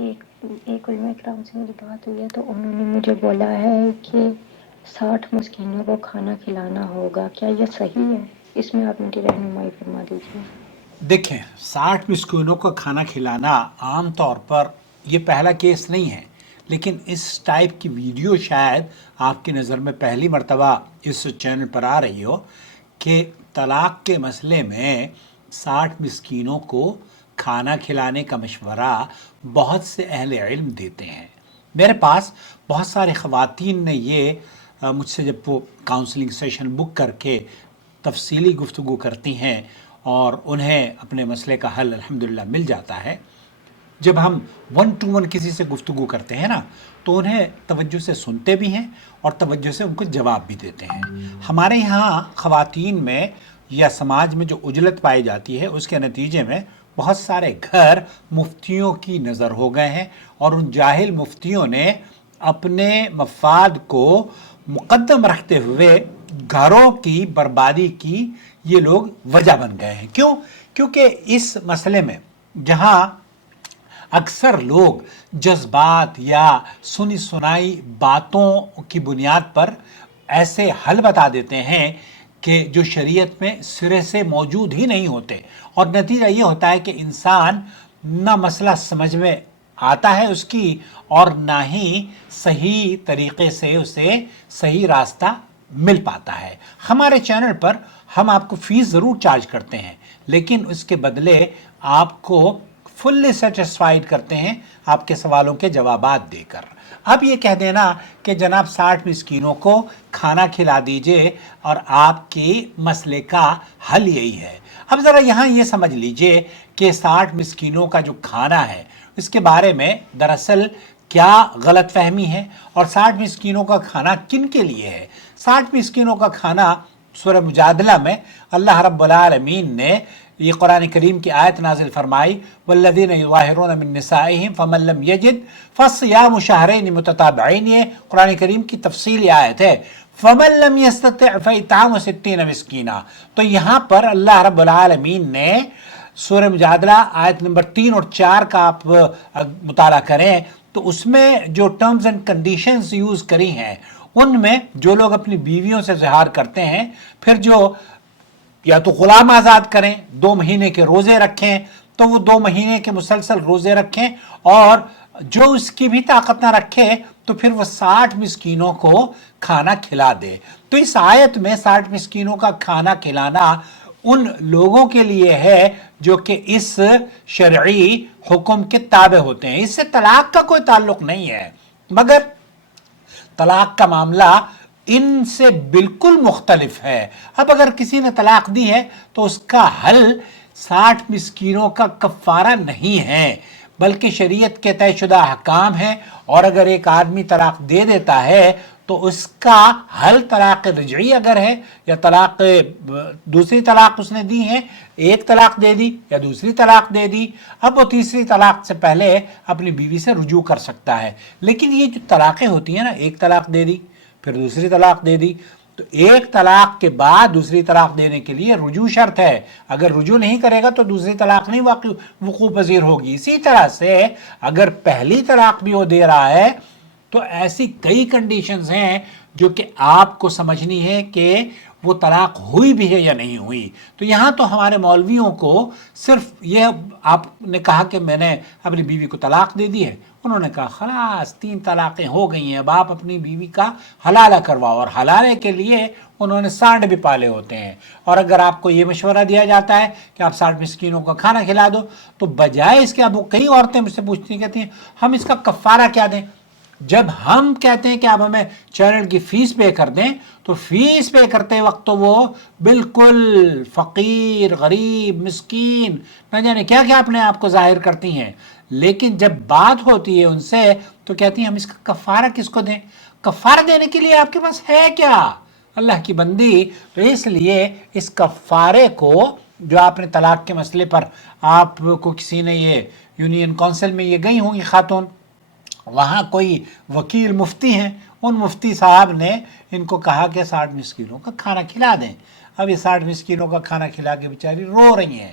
ایک علماء کرام سے میری بات ہوئی ہے تو انہوں نے مجھے بولا ہے کہ 60 مسکینوں کو کھانا کھلانا ہوگا، کیا یہ صحیح ہے؟ اس میں آپ میری رہنمائی فرما دیجیے۔ دیکھیں 60 مسکینوں کو کھانا کھلانا عام طور پر یہ پہلا کیس نہیں ہے، لیکن اس ٹائپ کی ویڈیو شاید آپ کی نظر میں پہلی مرتبہ اس چینل پر آ رہی ہو کہ طلاق کے مسئلے میں 60 مسکینوں کو کھانا کھلانے کا مشورہ بہت سے اہل علم دیتے ہیں۔ میرے پاس بہت سارے خواتین نے یہ مجھ سے جب وہ کاؤنسلنگ سیشن بک کر کے تفصیلی گفتگو کرتی ہیں اور انہیں اپنے مسئلے کا حل الحمدللہ مل جاتا ہے، جب ہم 1 to 1 کسی سے گفتگو کرتے ہیں نا تو انہیں توجہ سے سنتے بھی ہیں اور توجہ سے ان کو جواب بھی دیتے ہیں۔ ہمارے یہاں خواتین میں یا سماج میں جو عجلت پائی جاتی ہے اس کے نتیجے میں بہت سارے گھر مفتیوں کی نظر ہو گئے ہیں، اور ان جاہل مفتیوں نے اپنے مفاد کو مقدم رکھتے ہوئے گھروں کی بربادی کی یہ لوگ وجہ بن گئے ہیں۔ کیوں؟ کیونکہ اس مسئلے میں جہاں اکثر لوگ جذبات یا سنی سنائی باتوں کی بنیاد پر ایسے حل بتا دیتے ہیں کہ جو شریعت میں سرے سے موجود ہی نہیں ہوتے، اور نتیجہ یہ ہوتا ہے کہ انسان نہ مسئلہ سمجھ میں آتا ہے اس کی، اور نہ ہی صحیح طریقے سے اسے صحیح راستہ مل پاتا ہے۔ ہمارے چینل پر ہم آپ کو فیس ضرور چارج کرتے ہیں، لیکن اس کے بدلے آپ کو فلی سیٹسفائیڈ کرتے ہیں آپ کے سوالوں کے جوابات دے کر۔ اب یہ کہہ دینا کہ جناب 60 مسکینوں کو کھانا کھلا دیجئے اور آپ کے مسئلے کا حل یہی ہے۔ اب ذرا یہاں یہ سمجھ لیجئے کہ 60 مسکینوں کا جو کھانا ہے اس کے بارے میں دراصل کیا غلط فہمی ہے، اور 60 مسکینوں کا کھانا کن کے لیے ہے۔ 60 مسکینوں کا کھانا سورہ مجادلہ میں اللہ رب العالمین نے یہ قرآن کریم کی آیت نازل فرمائی، والذین یظاہرون من نسائہم فمن لم یجد فصیام شہرین متتابعین، یہ قرآن کریم کی تفصیلی آیت ہے۔ فمن لم یستطع فاطعام 60 مسکینہ، تو یہاں پر اللہ رب العالمین نے سورہ مجادلہ آیت نمبر 3 اور 4 کا آپ مطالعہ کریں تو اس میں جو ٹرمز اینڈ کنڈیشنز یوز کری ہیں ان میں جو لوگ اپنی بیویوں سے زہار کرتے ہیں، پھر جو یا تو غلام آزاد کریں، 2 مہینے کے روزے رکھیں، تو وہ 2 مہینے کے مسلسل روزے رکھیں، اور جو اس کی بھی طاقت نہ رکھے تو پھر وہ 60 مسکینوں کو کھانا کھلا دے۔ تو اس آیت میں 60 مسکینوں کا کھانا کھلانا ان لوگوں کے لیے ہے جو کہ اس شرعی حکم کے تابع ہوتے ہیں، اس سے طلاق کا کوئی تعلق نہیں ہے۔ مگر طلاق کا معاملہ ان سے بالکل مختلف ہے۔ اب اگر کسی نے طلاق دی ہے تو اس کا حل 60 مسکینوں کا کفارہ نہیں ہے، بلکہ شریعت کے طے شدہ احکام ہیں، اور اگر ایک آدمی طلاق دے دیتا ہے تو اس کا حل طلاق رجعی اگر ہے یا طلاق دوسری طلاق اس نے دی ہے، ایک طلاق دے دی یا دوسری طلاق دے دی، اب وہ تیسری طلاق سے پہلے اپنی بیوی سے رجوع کر سکتا ہے۔ لیکن یہ جو طلاقیں ہوتی ہیں نا، ایک طلاق دے دی پھر دوسری طلاق دے دی، تو ایک طلاق کے بعد دوسری طلاق دینے کے لیے رجوع شرط ہے، اگر رجوع نہیں کرے گا تو دوسری طلاق نہیں وقوع پذیر ہوگی۔ اسی طرح سے اگر پہلی طلاق بھی وہ دے رہا ہے تو ایسی کئی کنڈیشنز ہیں جو کہ آپ کو سمجھنی ہے کہ وہ طلاق ہوئی بھی ہے یا نہیں ہوئی۔ تو یہاں تو ہمارے مولویوں کو صرف یہ آپ نے کہا کہ میں نے اپنی بیوی کو طلاق دے دی ہے، انہوں نے کہا خلاص 3 طلاقیں ہو گئی ہیں، اب آپ اپنی بیوی کا حلالہ کرواؤ، اور حلالے کے لیے انہوں نے سانڈ بھی پالے ہوتے ہیں۔ اور اگر آپ کو یہ مشورہ دیا جاتا ہے کہ آپ 60 مسکینوں کا کھانا کھلا دو، تو بجائے اس کے اب کئی عورتیں مجھ سے پوچھتی ہیں، کہتی ہیں ہم اس کا کفارہ کیا دیں؟ جب ہم کہتے ہیں کہ آپ ہمیں چینل کی فیس پے کر دیں تو فیس پے کرتے وقت تو وہ بالکل فقیر، غریب، مسکین، نہ جانے کیا کیا اپنے آپ کو ظاہر کرتی ہیں، لیکن جب بات ہوتی ہے ان سے تو کہتی ہیں ہم اس کا کفارہ کس کو دیں؟ کفارہ دینے کے لیے آپ کے پاس ہے کیا اللہ کی بندی؟ تو اس لیے اس کفارے کو جو آپ نے طلاق کے مسئلے پر آپ کو کسی نے یہ یونین کونسل میں یہ گئی ہوں گی خاتون، وہاں کوئی وکیل مفتی ہیں، ان مفتی صاحب نے ان کو کہا کہ 60 مسکینوں کا کھانا کھلا دیں۔ اب یہ 60 مسکینوں کا کھانا کھلا کے بیچاری رو رہی ہیں،